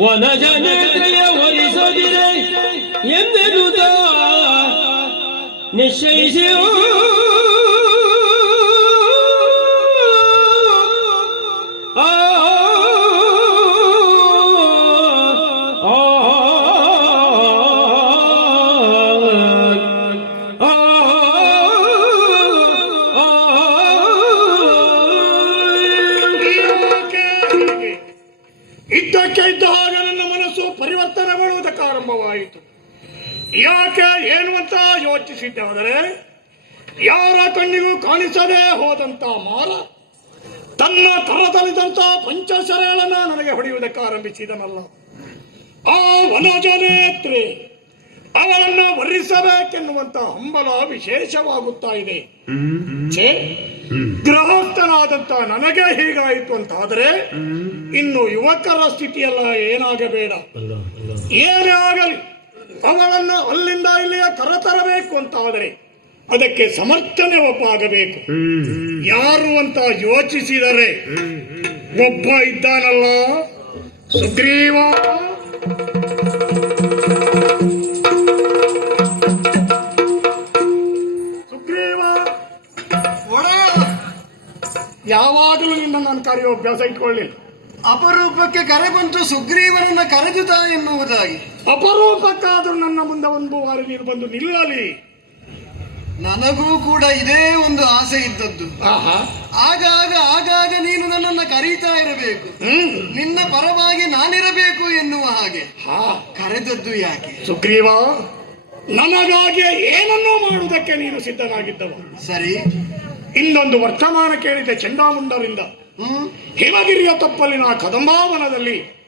ವನಜ ನೇತ್ರೆಯ ಹೊರಿಸದಿರೆ ಎಂದೆನುದ ನಿಶ್ಚಯಿಸಿ. ಇದ್ದಕ್ಕೆ ಇದ್ದ ಹಾಗ ನನ್ನ ಮನಸ್ಸು ಪರಿವರ್ತನೆಗೊಳ್ಳುವುದಕ್ಕೆ ಆರಂಭವಾಯಿತು? ಯಾಕೆ ಏನು ಅಂತ ಯೋಚಿಸಿದ್ದಾದರೆ ಯಾರ ಕಣ್ಣಿಗೂ ಕಾಣಿಸದೆ ಹೋದಂತ ಮಾರ ತನ್ನ ತರದಲ್ಲಿದ್ದಂತ ಪಂಚಶರಗಳನ್ನ ನನಗೆ ಹೊಡೆಯುವುದಕ್ಕೆ ಆರಂಭಿಸಿದನಲ್ಲ. ಆ ವನಜನೇತ್ರಿ ಅವಳನ್ನು ವರ್ಣಿಸಬೇಕೆನ್ನುವಂತ ಹಂಬಲ ವಿಶೇಷವಾಗುತ್ತಾ ಇದೆ. ಗೃಹಸ್ಥನಾದಂತ ನನಗೆ ಹೀಗಾಯಿತು ಅಂತಾದ್ರೆ ಇನ್ನು ಯುವಕರ ಸ್ಥಿತಿಯೆಲ್ಲ ಏನಾಗಬೇಡ. ಏನೇ ಆಗಲಿ ಅವಳನ್ನು ಅಲ್ಲಿಂದ ಇಲ್ಲಿಯ ಕರತರಬೇಕು ಅಂತ ಆದರೆ ಅದಕ್ಕೆ ಸಮರ್ಥನೆ ಒಬ್ಬ ಆಗಬೇಕು ಯಾರು ಅಂತ ಯೋಚಿಸಿದರೆ ಒಬ್ಬ ಇದ್ದಾನಲ್ಲ ಸುಗ್ರೀವ ಯಾವಾಗಲೂ ನಿನ್ನ ನಾನು ಕರೆಯೋ ಅಭ್ಯಾಸ ಇಟ್ಕೊಳ್ಳಿಲ್ಲ ಅಪರೂಪಕ್ಕೆ ಕರೆ ಬಂತು ಸುಗ್ರೀವನನ್ನ ಕರೆದುತ ಎನ್ನುವುದಾಗಿ. ಅಪರೂಪಕ್ಕಾದ್ರೂ ನನ್ನ ಮುಂದೆ ಒಂದು ಬಾರಿ ನೀನು ಬಂದು ನಿಲ್ಲಲಿ. ನನಗೂ ಕೂಡ ಇದೇ ಒಂದು ಆಸೆ ಇದ್ದದ್ದು. ಆಹಾ. ಆಗಾಗ ಆಗಾಗ ನೀನು ನನ್ನನ್ನ ಕರೀತಾ ಇರಬೇಕು. ನಿನ್ನ ಪರವಾಗಿ ನಾನಿರಬೇಕು ಎನ್ನುವ ಹಾಗೆ. ಹಾ. ಕರೆದದ್ದು ಯಾಕೆ? ಸುಗ್ರೀವ ನನಗಾಗಿ ಏನನ್ನೂ ಮಾಡುವುದಕ್ಕೆ ನೀನು ಸಿದ್ಧನಾಗಿದ್ದವ ಸರಿ. ಇನ್ನೊಂದು ವರ್ತಮಾನ ಕೇಳಿದೆ ಚಂಡಾಮುಂಡರಿಂದ. ಹ್ಮ್? ಹಿಮಗಿರಿಯ ತಪ್ಪಲಿನ ಕದಂಬಾವನದಲ್ಲಿ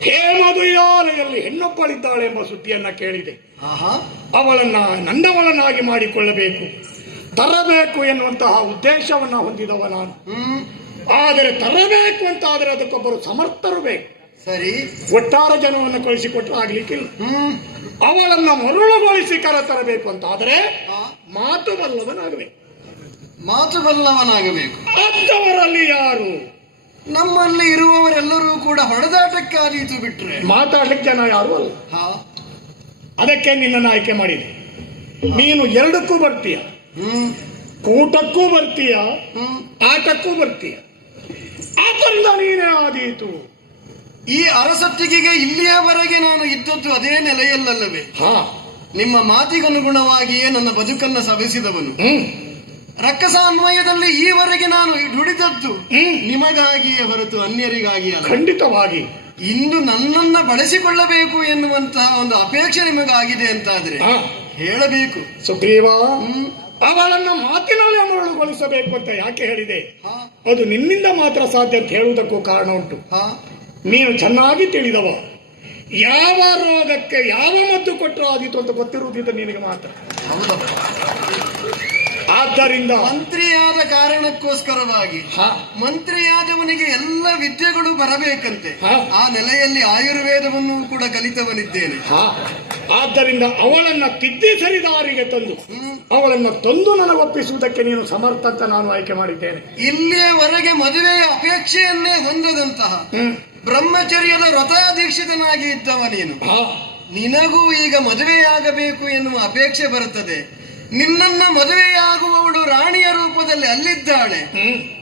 ಹೇಮದುಯಾಲೆಯಲ್ಲಿ ಹೆಣ್ಣೊಬ್ಬಳಿದ್ದಾಳೆ ಎಂಬ ಸುದ್ದಿಯನ್ನ ಕೇಳಿದೆ. ಆಹಾ. ಅವಳನ್ನ ನನ್ನವಳನ್ನಾಗಿ ಮಾಡಿಕೊಳ್ಳಬೇಕು. ತರಬೇಕು ಎನ್ನುವಂತಹ ಉದ್ದೇಶವನ್ನ ಹೊಂದಿದವ ನಾನು. ಆದರೆ ತರಬೇಕು ಅಂತ ಆದರೆ ಅದಕ್ಕೊಬ್ಬರು ಸಮರ್ಥರು ಬೇಕು. ಸರಿ. ಒಟ್ಟಾರ ಜನವನ್ನು ಕಳಿಸಿಕೊಟ್ಟರು ಆಗ್ಲಿಕ್ಕಿಲ್ಲ. ಹ್ಮ್. ಅವಳನ್ನ ಮರುಳುಗೊಳಿಸಿ ಕರೆ ತರಬೇಕು ಅಂತ ಆದರೆ ಮಾತು ಬಲ್ಲವನಾಗಬೇಕು. ಮಾತು ಬಲ್ಲವನಾಗಬೇಕು ಅಂತವರಲ್ಲಿ ಯಾರು? ನಮ್ಮಲ್ಲಿ ಇರುವವರೆಲ್ಲರೂ ಕೂಡ ಹೊಡೆದಾಟಕ್ಕಾದೀತು ಬಿಟ್ರೆ. ಮಾತಾಡ್ಲಿಕ್ಕೆ ಜನ ಯಾರು ಅಲ್ಲ? ಹಾ. ಅದಕ್ಕೆ ನಿನ್ನನ್ನು ಆಯ್ಕೆ ಮಾಡಿದೆ. ನೀನು ಎರಡಕ್ಕೂ ಬರ್ತೀಯ. ಹ್ಮ್. ಕೂಟಕ್ಕೂ ಬರ್ತೀಯ. ಹ್ಮ್. ಆಟಕ್ಕೂ ಬರ್ತೀಯ. ಆದ್ದರಿಂದ ನೀನೇ ಆದೀತು. ಈ ಅರಸತ್ತಿಗೆಗೆ ಇಲ್ಲಿಯವರೆಗೆ ನಾನು ಇದ್ದದ್ದು ಅದೇ ನೆಲೆಯಲ್ಲಲ್ಲವೇ? ಹಾ. ನಿಮ್ಮ ಮಾತಿಗನುಗುಣವಾಗಿಯೇ ನನ್ನ ಬದುಕನ್ನ ಸವೆಸಿದವನು. ಹ್ಮ್. ರಕ್ಕಸ ಅನ್ವಯದಲ್ಲಿ ಈವರೆಗೆ ನಾನು ದುಡಿದದ್ದು ಹ್ಮ್. ನಿಮಗಾಗಿಯೇ ಹೊರತು ಅನ್ಯರಿಗಾಗಿ ಅಲ್ಲ. ಖಂಡಿತವಾಗಿ. ಇಂದು ನನ್ನನ್ನ ಬಳಸಿಕೊಳ್ಳಬೇಕು ಎನ್ನುವಂತಹ ಒಂದು ಅಪೇಕ್ಷೆ ನಿಮಗಾಗಿದೆ ಅಂತಾದ್ರೆ ಹೇಳಬೇಕು. ಸುಗ್ರೀವ ಅವಳನ್ನ ಮಾತಿನಲ್ಲಿ ಮರಳುಗೊಳಿಸಬೇಕು ಅಂತ ಯಾಕೆ ಹೇಳಿದೆ? ಅದು ನಿನ್ನಿಂದ ಮಾತ್ರ ಸಾಧ್ಯ ಅಂತ ಹೇಳುವುದಕ್ಕೂ ಕಾರಣ ಉಂಟು. ನೀನು ಚೆನ್ನಾಗಿ ತಿಳಿದವ. ಯಾವ ರೋಗಕ್ಕೆ ಯಾವ ಮದ್ದು ಕೊಟ್ಟರು ಆದೀತು ಅಂತ ಗೊತ್ತಿರುವುದಿಲ್ಲ ನಿನಗೆ ಮಾತ್ರ. ಆದ್ದರಿಂದ ಮಂತ್ರಿಯಾದ ಕಾರಣಕ್ಕೋಸ್ಕರವಾಗಿ ಮಂತ್ರಿಯಾದವನಿಗೆ ಎಲ್ಲ ವಿದ್ಯೆಗಳು ಬರಬೇಕಂತೆ. ಆ ನೆಲೆಯಲ್ಲಿ ಆಯುರ್ವೇದವನ್ನು ಕೂಡ ಕಲಿತವನಿದ್ದೇನೆ. ಆದ್ದರಿಂದ ಅವಳನ್ನ ತಿದ್ದಿ ಸರಿದಾರಿಗೆ ತಂದು. ಅವಳನ್ನ ತಂದು ನನಗೆ ಒಪ್ಪಿಸುವುದಕ್ಕೆ ನೀನು ಸಮರ್ಥ ಅಂತ ನಾನು ಆಯ್ಕೆ ಮಾಡಿದ್ದೇನೆ. ಇಲ್ಲಿಯವರೆಗೆ ಮದುವೆಯ ಅಪೇಕ್ಷೆಯನ್ನೇ ಹೊಂದದಂತಹ ಹ್ಮ್. ಬ್ರಹ್ಮಚರ್ಯದ ವ್ರತಾಧೀಕ್ಷಿತನಾಗಿ ಇದ್ದವ ನೀನು. ನಿನಗೂ ಈಗ ಮದುವೆಯಾಗಬೇಕು ಎನ್ನುವ ಅಪೇಕ್ಷೆ ಬರುತ್ತದೆ. ನಿನ್ನನ್ನ ಮದುವೆಯಾಗುವವಳು ರಾಣಿಯ ರೂಪದಲ್ಲಿ ಅಲ್ಲಿದ್ದಾಳೆ.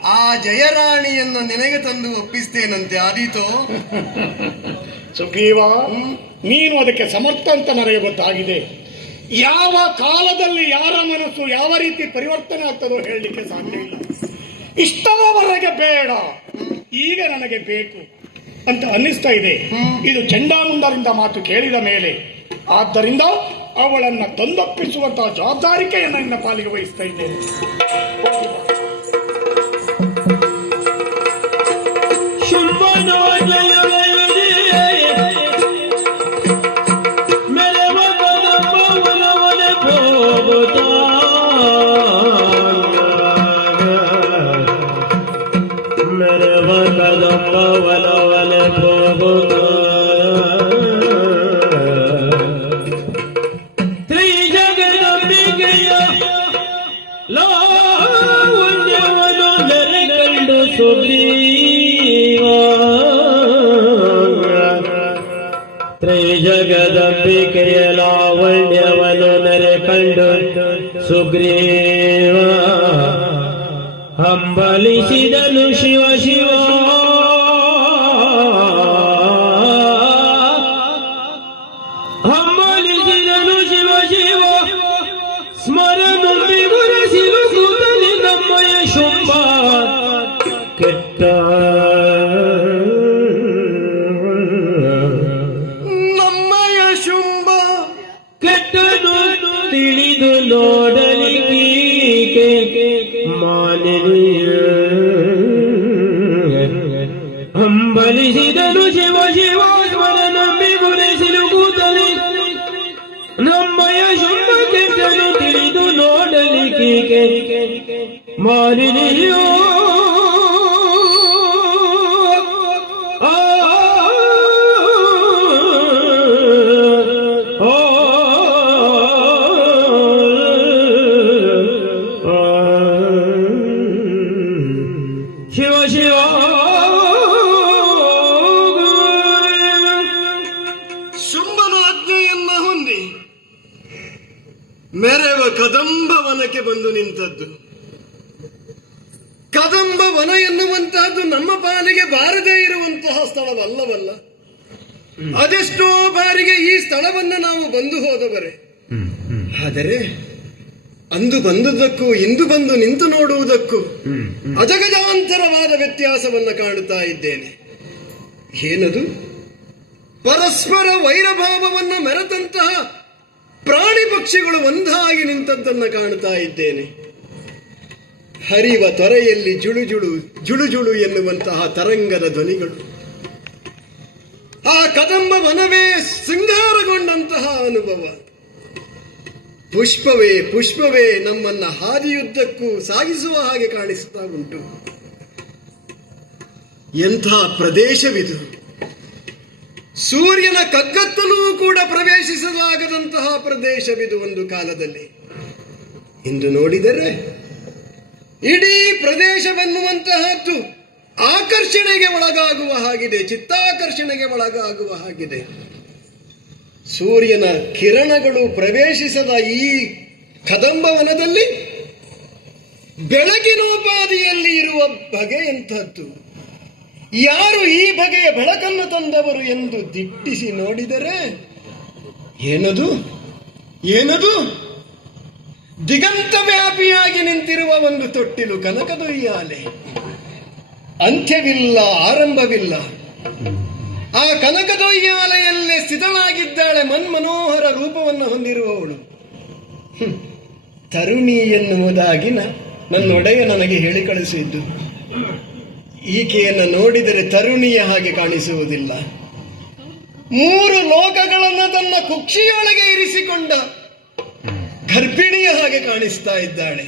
ಆ ಜಯರಾಣಿಯನ್ನು ನಿನಗೆ ತಂದು ಒಪ್ಪಿಸ್ತೇನಂತೆ ಆದೀತೋ? ಸುಗ್ರೀವ ನೀನು ಅದಕ್ಕೆ ಸಮರ್ಥ ಅಂತ ನನಗೆ ಗೊತ್ತಾಗಿದೆ. ಯಾವ ಕಾಲದಲ್ಲಿ ಯಾರ ಮನಸ್ಸು ಯಾವ ರೀತಿ ಪರಿವರ್ತನೆ ಆಗ್ತದೋ ಹೇಳಲಿಕ್ಕೆ ಸಾಧ್ಯ ಇಲ್ಲ. ಇಷ್ಟವರೆಗೆ ಬೇಡ. ಈಗ ನನಗೆ ಬೇಕು ಅಂತ ಅನ್ನಿಸ್ತಾ ಇದೆ. ಇದು ಚಂಡಾಮುಂಡರಿಂದ ಮಾತು ಕೇಳಿದ ಮೇಲೆ. ಆದ್ದರಿಂದ ಅವಳನ್ನ ತಂದೊಪ್ಪಿಸುವಂತಹ ಜವಾಬ್ದಾರಿಕೆಯನ್ನು ನಿನ್ನ ಪಾಲಿಗೆ ವಹಿಸ್ತಾ ಇದ್ದೇನೆ. ಹೋಗಿ ಸುಗ್ರೀವ ಹಂಬಲಿಸಿದನು ಶಿವ ಶಿವ. ಹಂಬಲಿಸಿದನು ಶಿವ ಶಿವ. ಸ್ಮರನುಂಬಿ ಗುರಸಿಲು ಕೂತಲಿ ನಮ್ಮಯ ಶುಂಭ ಕೆಟ್ಟ ಹಂಬಲಿಸಿದನು ಶಿವ ಶಿವಾಶ್ವರ ನಂಬಿ ಗುರಿಸಿಲು ಕೂತಲಿ ನಮ್ಮಯ ಶುಂಭ ಕೆಟ್ಟನು ತಿಳಿದು ನೋಡಲಿಕ್ಕೆ ಮಾನಿನಿಯೋ ಮೆರೆವ ಕದಂಬ ವನಕ್ಕೆ ಬಂದು ನಿಂತದ್ದು. ಕದಂಬ ವನ ಎನ್ನುವಂತಹದ್ದು ನಮ್ಮ ಪಾಲಿಗೆ ಬಾರದೇ ಇರುವಂತಹ ಸ್ಥಳವಲ್ಲವಲ್ಲ. ಅದೆಷ್ಟೋ ಬಾರಿಗೆ ಈ ಸ್ಥಳವನ್ನು ನಾವು ಬಂದು ಹೋದವರೆ. ಆದರೆ ಅಂದು ಬಂದುದಕ್ಕೂ ಇಂದು ಬಂದು ನಿಂತು ನೋಡುವುದಕ್ಕೂ ಅಜಗಜಾಂತರವಾದ ವ್ಯತ್ಯಾಸವನ್ನ ಕಾಣುತ್ತಾ ಇದ್ದೇನೆ. ಏನದು? ಪರಸ್ಪರ ವೈರಭಾವವನ್ನು ಮೆರೆತಂತಹ ಪ್ರಾಣಿ ಪಕ್ಷಿಗಳು ಒಂದಾಗಿ ನಿಂತದ್ದನ್ನ ಕಾಣ್ತಾ ಇದ್ದೇನೆ. ಹರಿವ ತೊರೆಯಲ್ಲಿ ಜುಳು ಜುಳು ಜುಳು ಜುಳು ಎನ್ನುವಂತಹ ತರಂಗದ ಧ್ವನಿಗಳು. ಆ ಕದಂಬ ವನವೇ ಸಿಂಗಾರಗೊಂಡಂತಹ ಅನುಭವ. ಪುಷ್ಪವೇ ಪುಷ್ಪವೇ ನಮ್ಮನ್ನ ಹಾದಿಯುದ್ದಕ್ಕೂ ಸಾಗಿಸುವ ಹಾಗೆ ಕಾಣಿಸ್ತಾ ಉಂಟು. ಎಂಥ ಪ್ರದೇಶವಿದು. ಸೂರ್ಯನ ಕಗ್ಗತ್ತಲೂ ಕೂಡ ಪ್ರವೇಶಿಸಲಾಗದಂತಹ ಪ್ರದೇಶವಿದು ಒಂದು ಕಾಲದಲ್ಲಿ. ಇಂದು ನೋಡಿದರೆ ಇಡೀ ಪ್ರದೇಶವೆನ್ನುವಂತಹದ್ದು ಆಕರ್ಷಣೆಗೆ ಒಳಗಾಗುವ ಹಾಗಿದೆ, ಚಿತ್ತಾಕರ್ಷಣೆಗೆ ಒಳಗಾಗುವ ಹಾಗಿದೆ. ಸೂರ್ಯನ ಕಿರಣಗಳು ಪ್ರವೇಶಿಸದ ಈ ಕದಂಬವನದಲ್ಲಿ ಬೆಳಕಿನೋಪಾದಿಯಲ್ಲಿ ಇರುವ ಬಗೆ ಎಂಥದ್ದು. ಯಾರು ಈ ಬಗೆಯ ಬೆಳಕನ್ನು ತಂದವರು ಎಂದು ದಿಟ್ಟಿಸಿ ನೋಡಿದರೆ? ಏನದು? ಏನದು? ದಿಗಂತ ವ್ಯಾಪಿಯಾಗಿ ನಿಂತಿರುವ ಒಂದು ತೊಟ್ಟಿಲು ಕನಕದೊಯ್ಯಾಲೆ. ಅಂತ್ಯವಿಲ್ಲ, ಆರಂಭವಿಲ್ಲ. ಆ ಕನಕದೊಯ್ಯಾಲೆಯಲ್ಲೇ ಸ್ಥಿತಳಾಗಿದ್ದಾಳೆ ಮನ್ಮನೋಹರ ರೂಪವನ್ನು ಹೊಂದಿರುವವಳು. ತರುಣಿ ಎನ್ನುವುದಾಗಿ ನನ್ನೊಡೆಯ ನನಗೆ ಹೇಳಿ ಕಳಿಸಿದ್ದು ಈಕೆಯನ್ನು ನೋಡಿದರೆ ತರುಣಿಯ ಹಾಗೆ ಕಾಣಿಸುವುದಿಲ್ಲ. ಮೂರು ಲೋಕಗಳನ್ನು ತನ್ನ ಕುಕ್ಷಿಯೊಳಗೆ ಇರಿಸಿಕೊಂಡ ಗರ್ಭಿಣಿಯ ಹಾಗೆ ಕಾಣಿಸ್ತಾ ಇದ್ದಾಳೆ.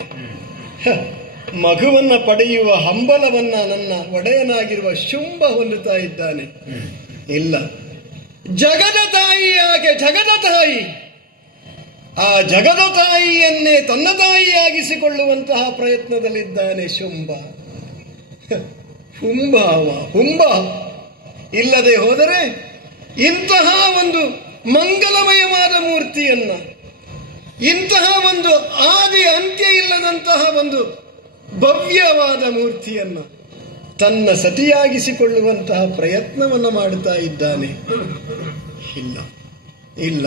ಮಗುವನ್ನ ಪಡೆಯುವ ಹಂಬಲವನ್ನ ನನ್ನ ಒಡೆಯನಾಗಿರುವ ಶುಂಭ ಹೊಂದುತ್ತಾ ಇದ್ದಾನೆ. ಇಲ್ಲ. ಜಗದ ತಾಯಿಯಾಗೆ ಜಗದ ತಾಯಿ. ಆ ಜಗದ ತಾಯಿಯನ್ನೇ ತನ್ನ ತಾಯಿಯಾಗಿಸಿಕೊಳ್ಳುವಂತಹ ಪ್ರಯತ್ನದಲ್ಲಿದ್ದಾನೆ ಶುಂಭ. ಹುಂಬ ಅವ ಹುಂಬ. ಇಲ್ಲದೆ ಹೋದರೆ ಇಂತಹ ಒಂದು ಮಂಗಲಮಯವಾದ ಮೂರ್ತಿಯನ್ನ, ಇಂತಹ ಒಂದು ಆದಿ ಅಂತ್ಯ ಇಲ್ಲದಂತಹ ಒಂದು ಭವ್ಯವಾದ ಮೂರ್ತಿಯನ್ನ ತನ್ನ ಸತಿಯಾಗಿಸಿಕೊಳ್ಳುವಂತಹ ಪ್ರಯತ್ನವನ್ನು ಮಾಡುತ್ತಾ ಇದ್ದಾನೆ. ಇಲ್ಲ ಇಲ್ಲ.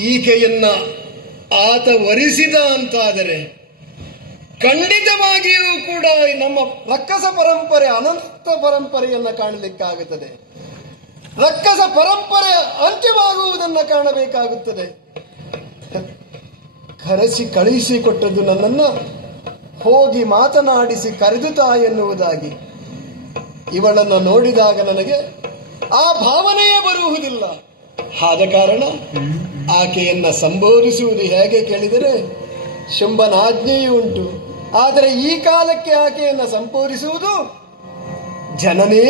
ಈಕೆಯನ್ನ ಆತ ವರಿಸಿದ ಅಂತಾದರೆ ಖಂಡಿತವಾಗಿಯೂ ಕೂಡ ನಮ್ಮ ರಕ್ಕಸ ಪರಂಪರೆ, ಅನಂತ ಪರಂಪರೆಯನ್ನು ಕಾಣಲಿಕ್ಕಾಗುತ್ತದೆ. ರಕ್ಕಸ ಪರಂಪರೆ ಅಂತ್ಯವಾಗುವುದನ್ನು ಕಾಣಬೇಕಾಗುತ್ತದೆ. ಕರೆಸಿ ಕಳುಹಿಸಿಕೊಟ್ಟದ್ದು ನನ್ನನ್ನು ಹೋಗಿ ಮಾತನಾಡಿಸಿ ಕರೆದು ತಾ ಎನ್ನುವುದಾಗಿ. ಇವಳನ್ನು ನೋಡಿದಾಗ ನನಗೆ ಆ ಭಾವನೆಯೇ ಬರುವುದಿಲ್ಲ. ಆದ ಕಾರಣ ಆಕೆಯನ್ನು ಸಂಬೋಧಿಸುವುದು ಹೇಗೆ ಕೇಳಿದರೆ, ಶುಂಭನಾಜ್ಞೆಯೂ ಉಂಟು. ಆದರೆ ಈ ಕಾಲಕ್ಕೆ ಆಕೆಯನ್ನು ಸಂಪೂರಿಸುವುದು ಜನನೇ